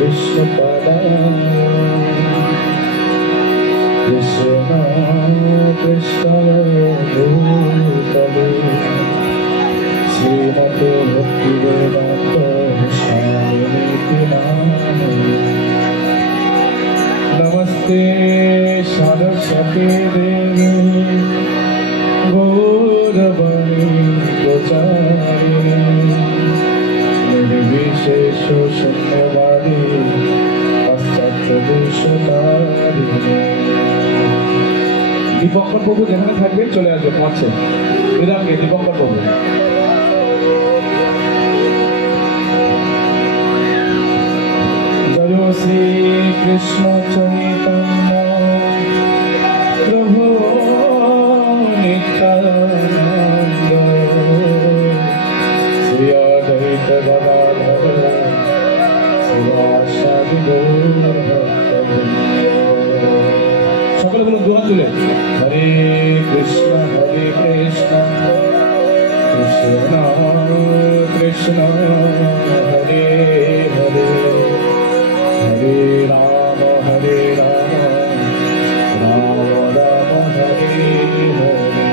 Vishnupadaya Krishna Krishna Bhutale Srimate Bhaktivedanta Swamiti Namane Namaste Saraswati Devi Gauravani Pracharini Nirvishesha Shunyavadi Paschatadeshatarini Dipankar প্রভু যেখানে থাকবেন চলে আসবে পৌঁছে বিরামকে দীপঙ্কর প্রভু জয় শ্রী কৃষ্ণ চৈতন্য প্রভু নিত্যানন্দ শ্রী অদ্বৈত গদাধর শিবাসাদি গৌর সকলে বলুন দুহাত তুলে হরে কৃষ্ণ কৃষ্ণ কৃষ্ণ হরে হরে হরে রাম রাম রাম হরে হরে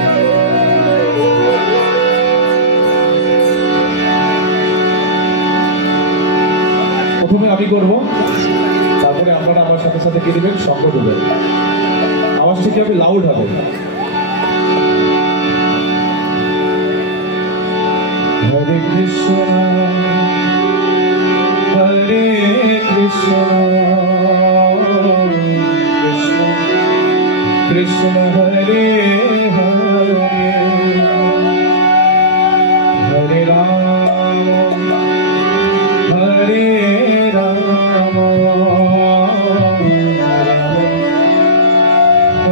প্রথমে আমি করব তারপরে আপনারা আমার সাথে সাথে কি দিবেন সঙ্গ দেবেন আওয়াজটা কি হবে লাউড হবে হরে কৃষ্ণ কৃষ্ণ কৃষ্ণ হরে হরে হরে রাম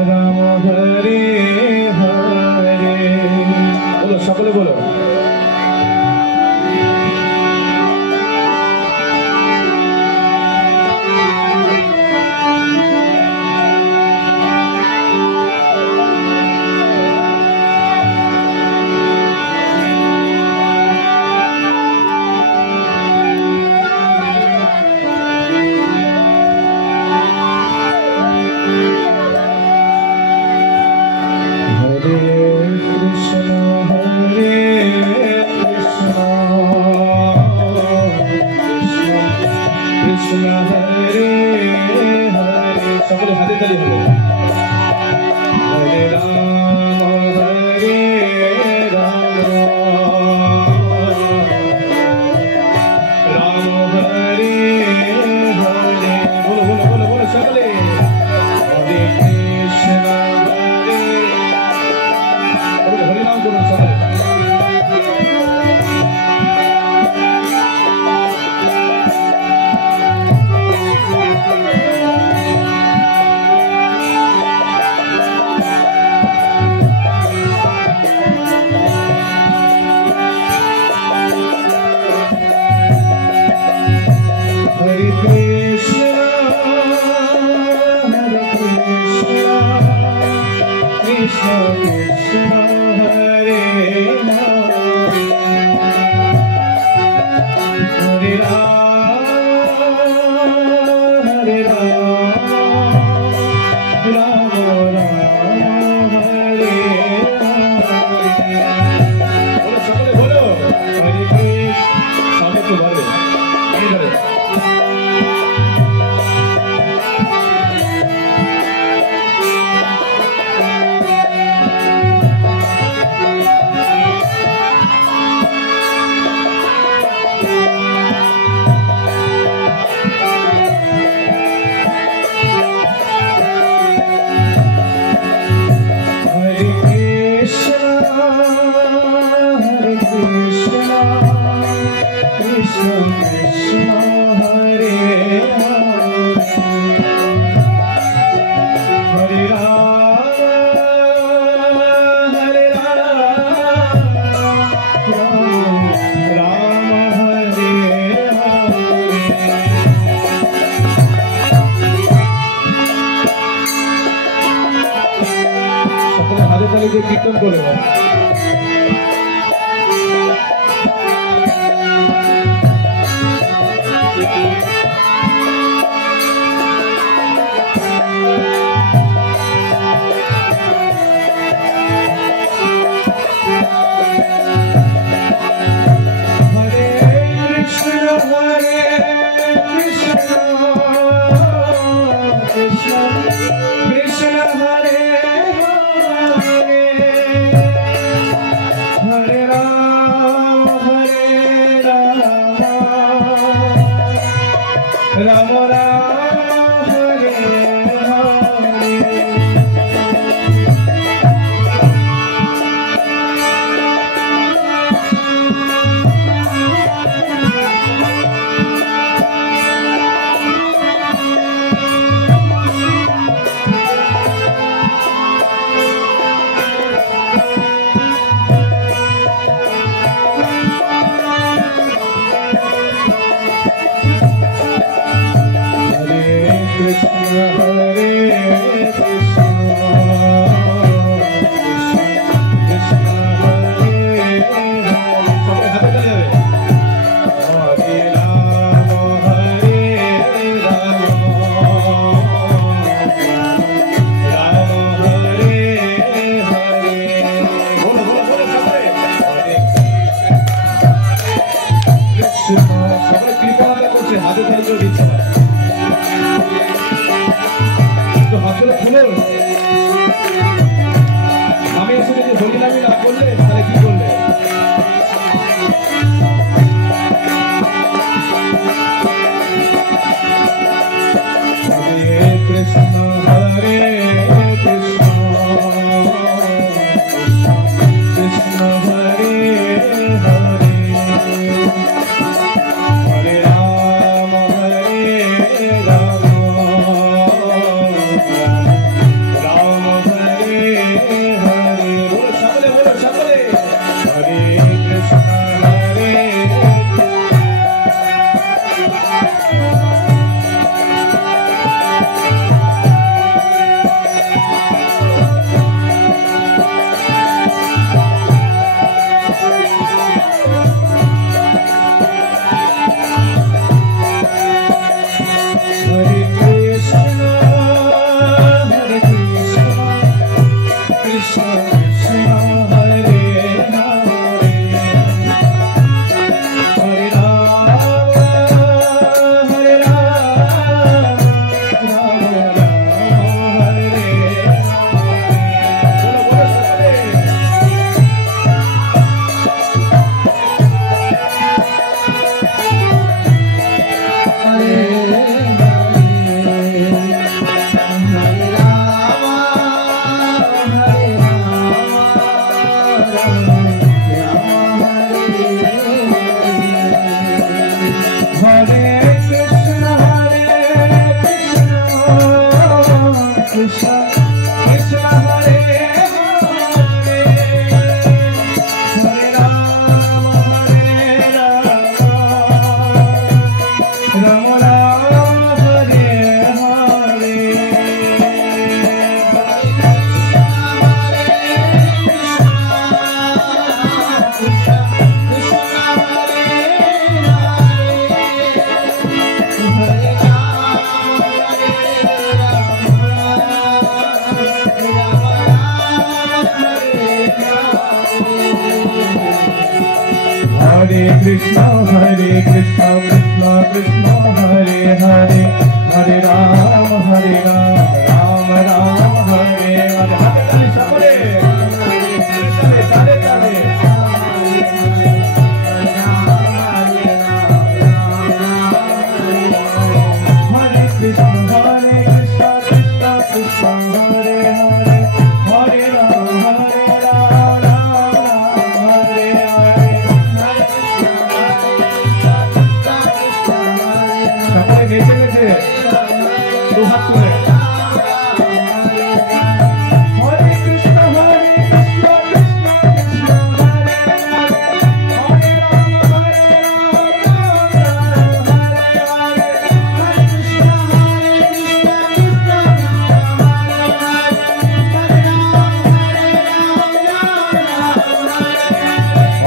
রাম হরে হরে বলো সকলে বলো কীর্তন করে রাম রাম হরে Krishna Hare Krishna Krishna Krishna Hare Hare Hare Ram Ram Ram Hare Hare Hare Sakale Tale Tale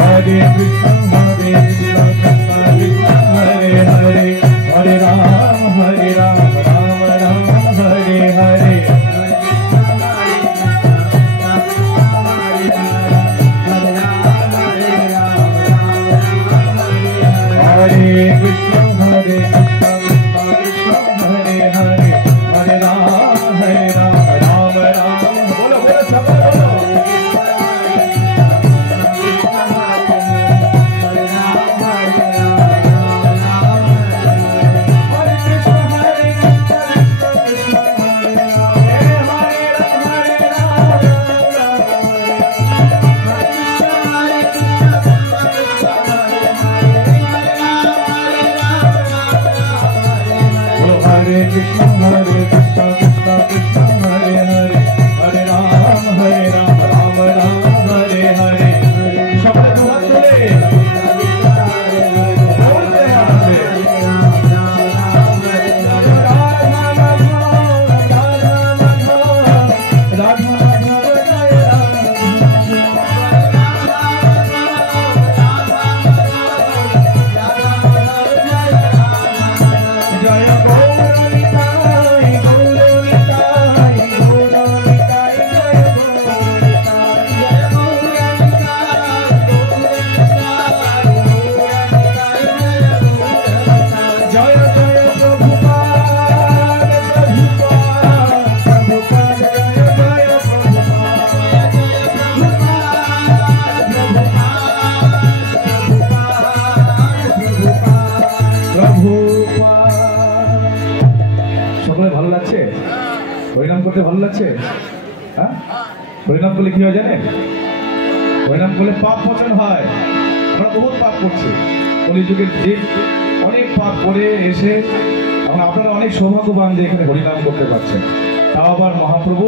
Hare Krishna Krishna Krishna Hare Hare Hare Ram Hare Ram Ram Hare Krishna কৃষ্ণ কৃষ্ণ হরে হরে হরে রাম রাম রাম হরে হরে সকলে দুহাত তুলে বলতে হবে সকলে ভালো লাগছে? হরিনাম করতে ভালো লাগছে? হ্যাঁ, হরিনাম করলে কি হয় জানেন? হরিনাম করলে পাপ মোচন হয়। আমরা বহুত পাপ করছি, কলিযুগের জীব অনেক পাপ করে এসে আপনারা অনেক সৌভাগ্যবান যে এখানে হরিনাম করতে পারছেন, তাও আবার মহাপ্রভু